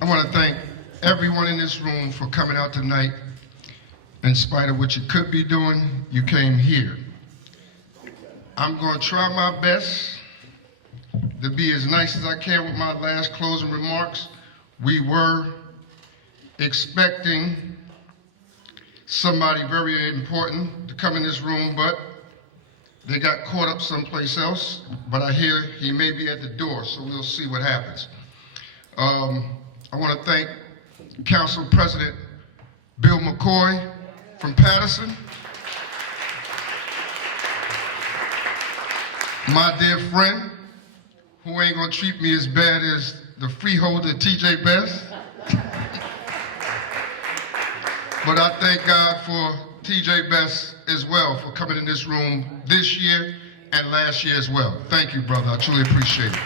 I want to thank everyone in this room for coming out tonight. In spite of what you could be doing, you came here. I'm going to try my best to be as nice as I can with my last closing remarks. We were expecting somebody very important to come in this room, but they got caught up someplace else. But I hear he may be at the door, so we'll see what happens. I want to thank Council President Bill McCoy from Patterson, my dear friend, who ain't gonna treat me as bad as the freeholder TJ Best. But I thank God for TJ Best as well for coming in this room this year and last year as well. Thank you, brother. I truly appreciate it.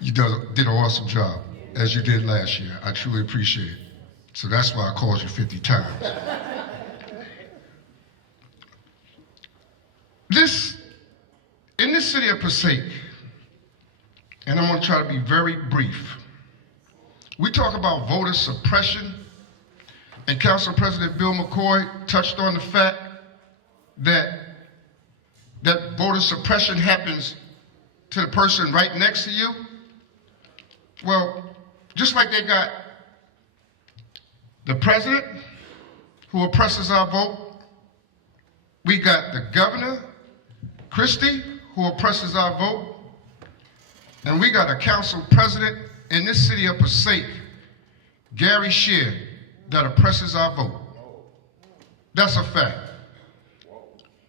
You did an awesome job, as you did last year. I truly appreciate it. So that's why I called you 50 times. In this city of Passaic, and I'm going to try to be very brief, we talk about voter suppression, and Council President Bill McCoy touched on the fact that voter suppression happens to the person right next to you. Well, just like they got the president who oppresses our vote, we got the governor, Christie, who oppresses our vote, and we got a council president in this city of Passaic, Gary Shear, that oppresses our vote. That's a fact.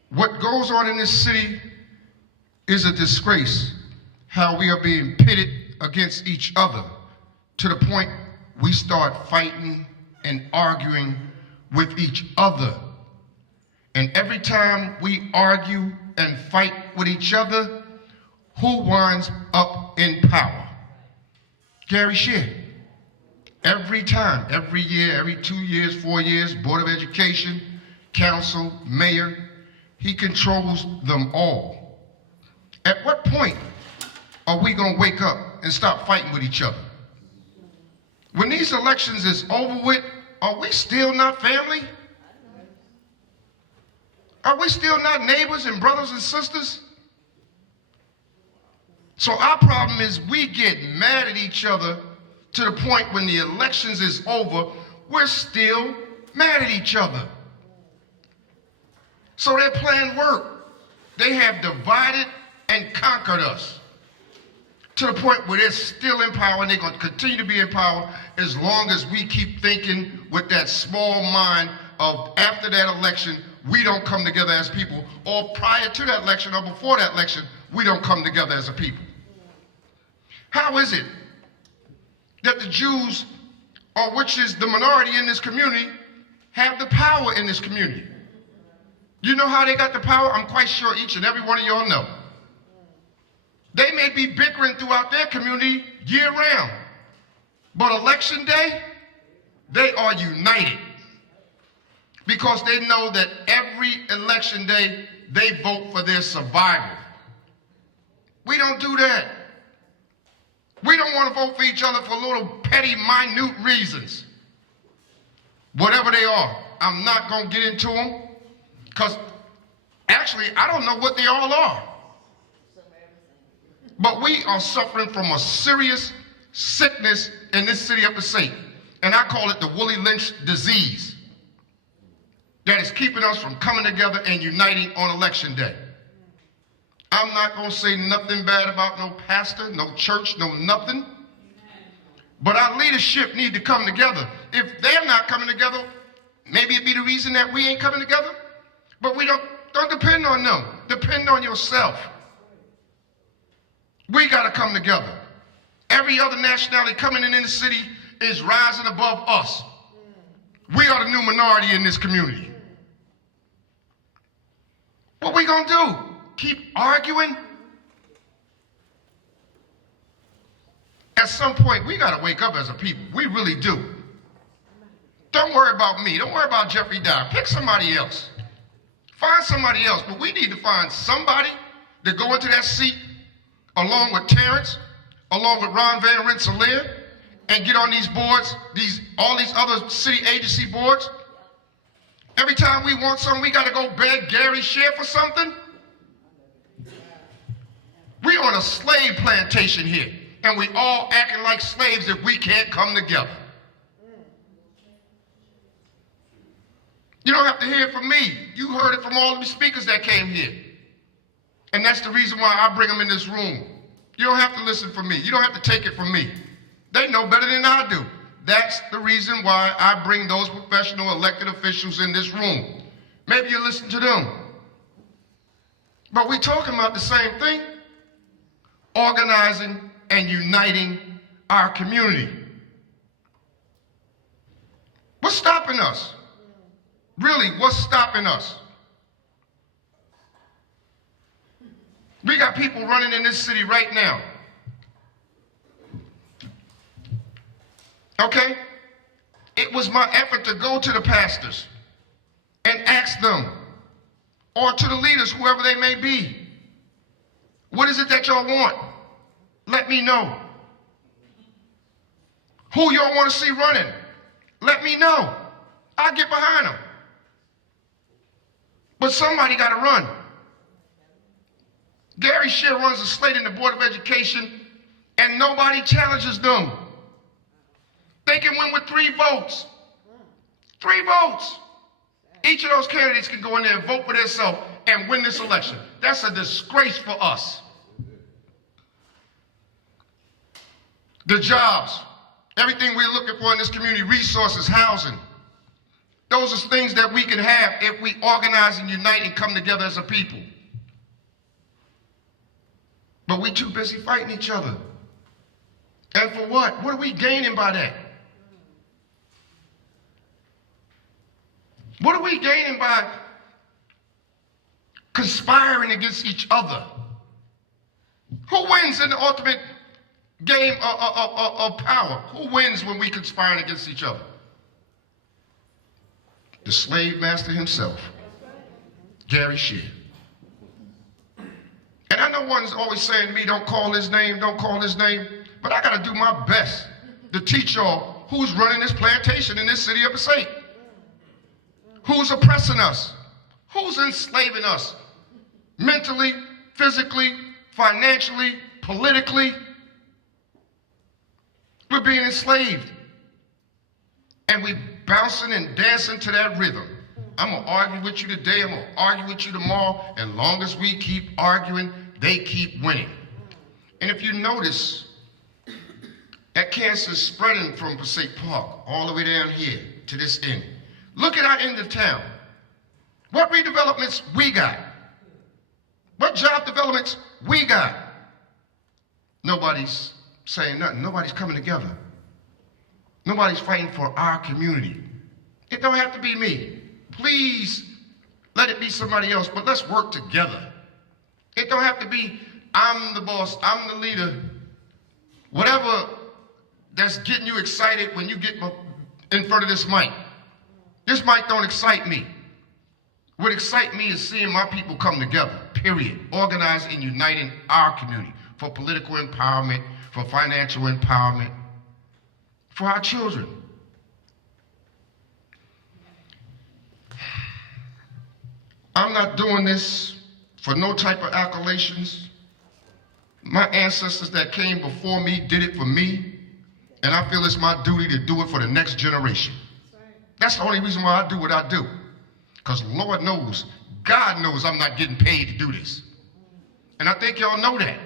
What goes on in this city is a disgrace, how we are being pitted against each other to the point we start fighting and arguing with each other. And every time we argue and fight with each other, who winds up in power? Gary Shear. Every time, every year, every 2 years, 4 years, Board of Education, council, mayor, he controls them all. At what point are we going to wake up and stop fighting with each other? When these elections is over with, are we still not family? Are we still not neighbors and brothers and sisters? So our problem is we get mad at each other to the point when the elections is over, we're still mad at each other. So their plan worked. They have divided and conquered us to the point where they're still in power, and they're going to continue to be in power as long as we keep thinking with that small mind of after that election, we don't come together as people, or prior to that election or before that election, we don't come together as a people. How is it that the Jews, or which is the minority in this community, have the power in this community? You know how they got the power? I'm quite sure each and every one of y'all know. They may be bickering throughout their community year round, but election day, they are united because they know that every election day, they vote for their survival. We don't do that. We don't want to vote for each other for little petty, minute reasons. Whatever they are, I'm not going to get into them because actually, I don't know what they all are. But we are suffering from a serious sickness in this city of Passaic, and I call it the Willie Lynch disease that is keeping us from coming together and uniting on election day. I'm not going to say nothing bad about no pastor, no church, no nothing, but our leadership need to come together. If they're not coming together, maybe it'd be the reason that we ain't coming together, but we don't depend on them. Depend on yourself. We got to come together. Every other nationality coming in the city is rising above us. We are the new minority in this community. What we gonna do? Keep arguing? At some point, we got to wake up as a people. We really do. Don't worry about me. Don't worry about Jeffrey Dye. Pick somebody else. Find somebody else. But we need to find somebody to go into that seat along with Terrence, along with Ron Van Rensselaer, and get on these boards, all these other city agency boards? Every time we want something, we got to go beg Gary Share for something? We're on a slave plantation here, and we all acting like slaves if we can't come together. You don't have to hear it from me. You heard it from all of the speakers that came here. And that's the reason why I bring them in this room. You don't have to listen from me. You don't have to take it from me. They know better than I do. That's the reason why I bring those professional elected officials in this room. Maybe you listen to them. But we're talking about the same thing. Organizing and uniting our community. What's stopping us? Really, what's stopping us? We got people running in this city right now. Okay? It was my effort to go to the pastors and ask them, or to the leaders, whoever they may be, what is it that y'all want? Let me know. Who y'all want to see running? Let me know. I'll get behind them. But somebody got to run. Gary Share runs a slate in the Board of Education, and nobody challenges them. They can win with 3 votes. 3 votes. Each of those candidates can go in there and vote for themselves and win this election. That's a disgrace for us. The jobs, everything we're looking for in this community, resources, housing. Those are things that we can have if we organize and unite and come together as a people. But we're too busy fighting each other. And for what? What are we gaining by that? What are we gaining by conspiring against each other? Who wins in the ultimate game of power? Who wins when we conspire against each other? The slave master himself, Gary Share. And I know one's always saying to me, don't call his name, don't call his name. But I got to do my best to teach y'all who's running this plantation in this city of Passaic. Who's oppressing us? Who's enslaving us? Mentally, physically, financially, politically. We're being enslaved. And we bouncing and dancing to that rhythm. I'm going to argue with you today. I'm going to argue with you tomorrow. And long as we keep arguing, they keep winning. And if you notice, that cancer is spreading from Passaic Park all the way down here to this end. Look at our end of town. What redevelopments we got? What job developments we got? Nobody's saying nothing. Nobody's coming together. Nobody's fighting for our community. It don't have to be me. Please let it be somebody else, but let's work together. It don't have to be, I'm the boss, I'm the leader. Whatever that's getting you excited when you get in front of this mic. This mic don't excite me. What excites me is seeing my people come together, period. Organize and uniting our community for political empowerment, for financial empowerment, for our children. I'm not doing this for no type of accolades. My ancestors that came before me did it for me, and I feel it's my duty to do it for the next generation. That's the only reason why I do what I do. Because Lord knows, God knows I'm not getting paid to do this. And I think y'all know that.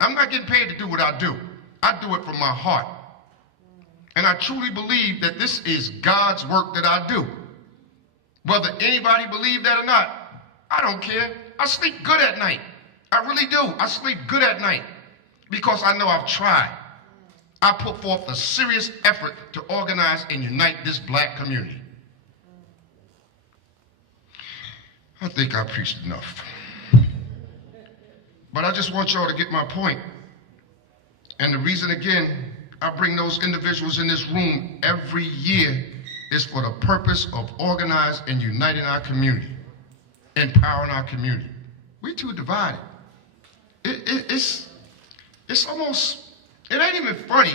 I'm not getting paid to do what I do. I do it from my heart. And I truly believe that this is God's work that I do. Whether anybody believe that or not, I don't care. I sleep good at night. I really do. I sleep good at night because I know I've tried. I put forth a serious effort to organize and unite this black community. I think I preached enough. But I just want y'all to get my point. And the reason, again, I bring those individuals in this room every year is for the purpose of organizing and uniting our community, empowering our community. We're too divided. It's almost It ain't even funny,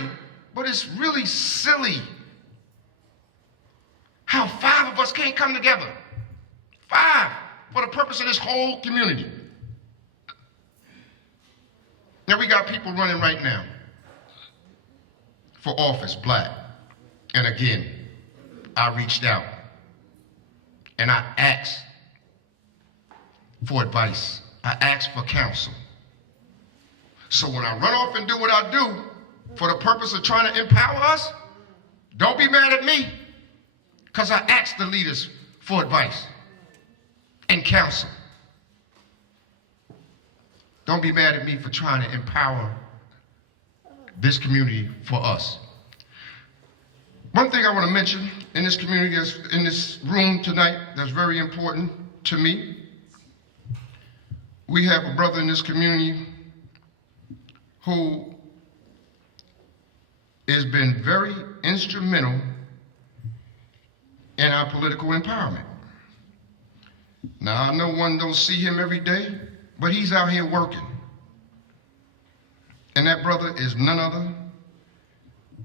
but it's really silly how 5 of us can't come together. 5 for the purpose of this whole community. Now we got people running right now for office, black. And again, I reached out and I asked for advice. I asked for counsel. So when I run off and do what I do for the purpose of trying to empower us, don't be mad at me, because I asked the leaders for advice and counsel. Don't be mad at me for trying to empower this community for us. One thing I want to mention in this community, in this room tonight, that's very important to me. We have a brother in this community who has been very instrumental in our political empowerment. Now, I know one don't see him every day, but he's out here working. And that brother is none other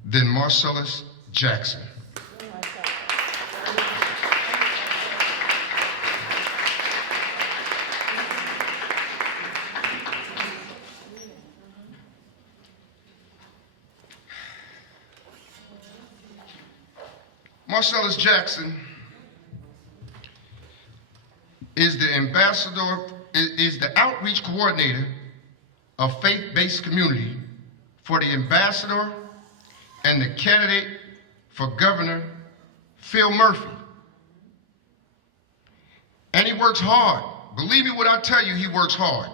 than Marcellus Jackson. Marcellus Jackson is the ambassador, is the outreach coordinator of faith-based community for the ambassador and the candidate for Governor Phil Murphy. And he works hard. Believe me when I tell you, he works hard.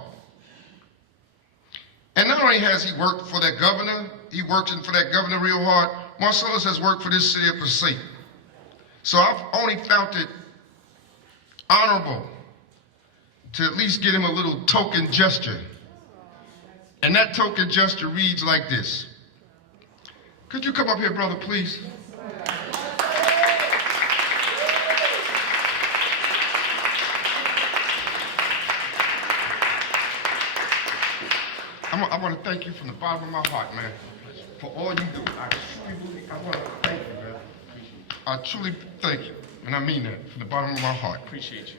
And not only has he worked for that governor, he worked for that governor real hard, Marcellus has worked for this city of Passaic. So I've only found it honorable to at least get him a little token gesture. And that token gesture reads like this. Could you come up here, brother, please? I want to thank you from the bottom of my heart, man, for all you do. I want to thank you, man. I truly thank you, and I mean that from the bottom of my heart. Appreciate you.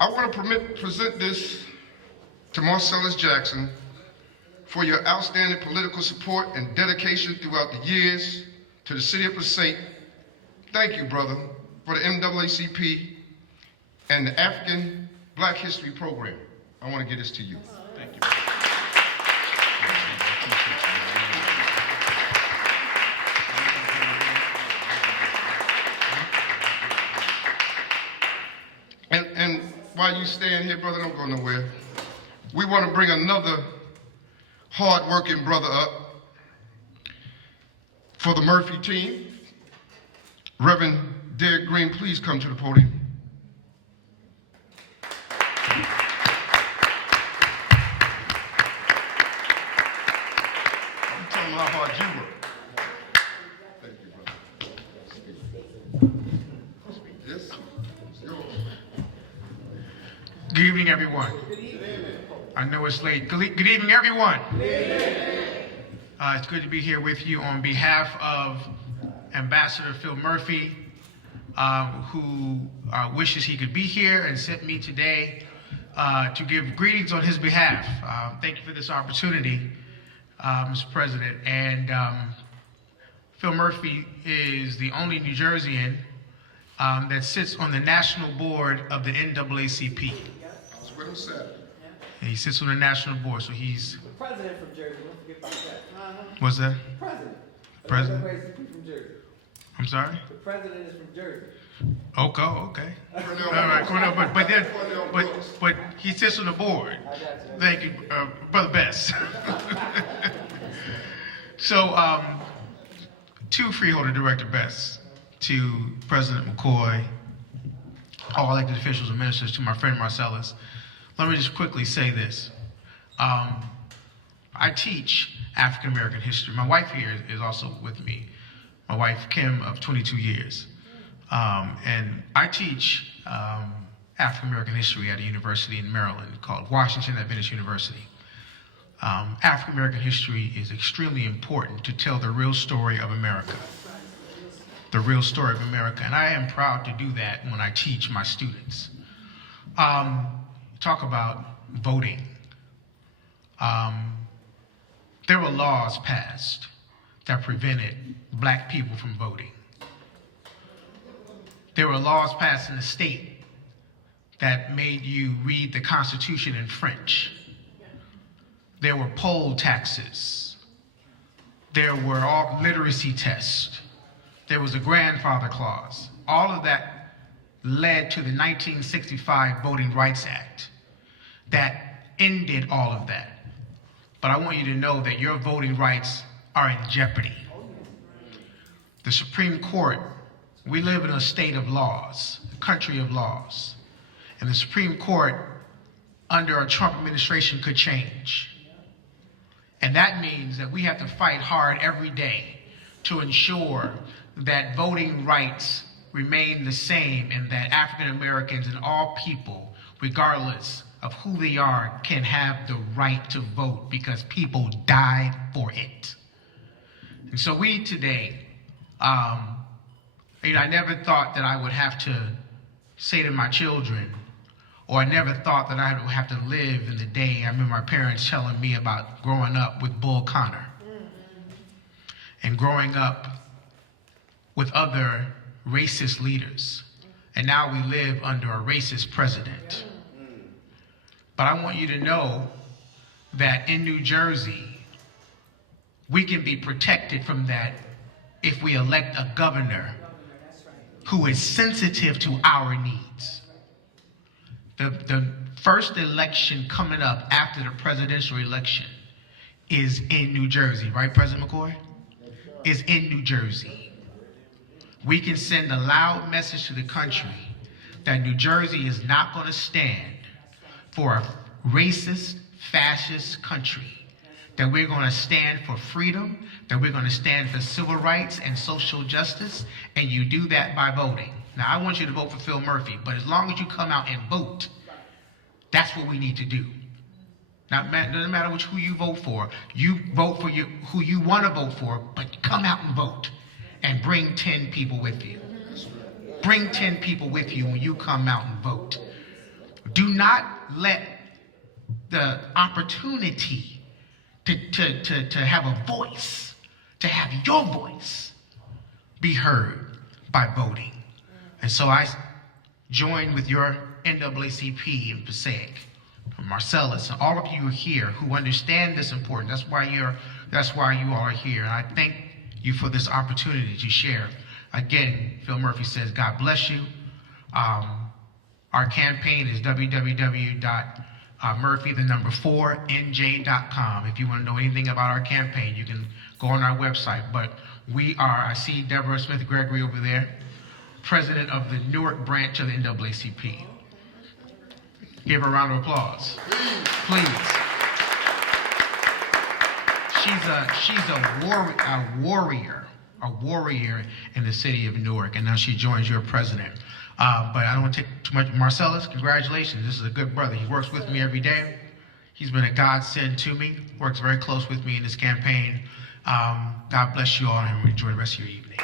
I want to present this to Marcellus Jackson for your outstanding political support and dedication throughout the years to the city of Passaic. Thank you, brother, for the NAACP and the African Black History Program. I want to get this to you. Thank you. And while you stand here, brother, don't go nowhere. We want to bring another hard-working brother up for the Murphy team. Reverend Derek Green, please come to the podium. You tell them how hard you work. Thank you, brother. Speak this. It's yours. Good evening, everyone. I know it's late. Good evening, everyone. It's good to be here with you on behalf of Ambassador Phil Murphy, who wishes he could be here and sent me today to give greetings on his behalf. Thank you for this opportunity, Mr. President. And Phil Murphy is the only New Jerseyan that sits on the national board of the NAACP. That's what I'm saying. And he sits on the national board, so he's... The president from Jersey, don't forget about that. What's that? President. President? NAACP from Jersey. I'm sorry? The president is from Jersey. Okay. All right, come on, but he sits on the board. I got you. Thank you, Brother Best. So, to Freeholder Director Best, to President McCoy, all elected officials and ministers, to my friend Marcellus, let me just quickly say this. I teach African American history. My wife here is also with me. My wife, Kim, of 22 years. And I teach African American history at a university in Maryland called Washington Adventist University. African American history is extremely important to tell the real story of America. The real story of America. And I am proud to do that when I teach my students. Talk about voting. There were laws passed that prevented black people from voting. There were laws passed in the state that made you read the Constitution in French. There were poll taxes. There were all literacy tests. There was a grandfather clause. All of that led to the 1965 Voting Rights Act that ended all of that. But I want you to know that your voting rights are in jeopardy. The Supreme Court, we live in a state of laws, a country of laws. And the Supreme Court, under a Trump administration, could change. And that means that we have to fight hard every day to ensure that voting rights remain the same and that African Americans and all people, regardless of who they are, can have the right to vote because people died for it. And so we today, I never thought that I would have to say to my children, or I never thought that I would have to live in the day. I remember my parents telling me about growing up with Bull Connor and growing up with other racist leaders. And now we live under a racist president. But I want you to know that in New Jersey, we can be protected from that if we elect a governor who is sensitive to our needs. The first election coming up after the presidential election is in New Jersey, right, President McCoy? Is in New Jersey. We can send a loud message to the country that New Jersey is not going to stand for a racist, fascist country, that we're going to stand for freedom, that we're going to stand for civil rights and social justice, and you do that by voting. Now, I want you to vote for Phil Murphy, but as long as you come out and vote, that's what we need to do. Now, it doesn't matter who you vote for. You vote for who you want to vote for, but come out and vote and bring 10 people with you. Bring 10 people with you when you come out and vote. Do not let the opportunity to have a voice, to have your voice be heard by voting. And so I join with your NAACP in Passaic, Marcellus, and all of you here who understand this importance. That's why you all are here. And I thank you for this opportunity to share. Again, Phil Murphy says, God bless you. Our campaign is www.murphy4nj.com. If you want to know anything about our campaign, you can go on our website. But we are, I see Deborah Smith-Gregory over there, president of the Newark branch of the NAACP. Give her a round of applause, please. She's a warrior in the city of Newark, and now she joins your president. But I don't want to take too much. Marcellus, congratulations. This is a good brother. He works with me every day. He's been a godsend to me, works very close with me in this campaign. God bless you all, and enjoy the rest of your evening.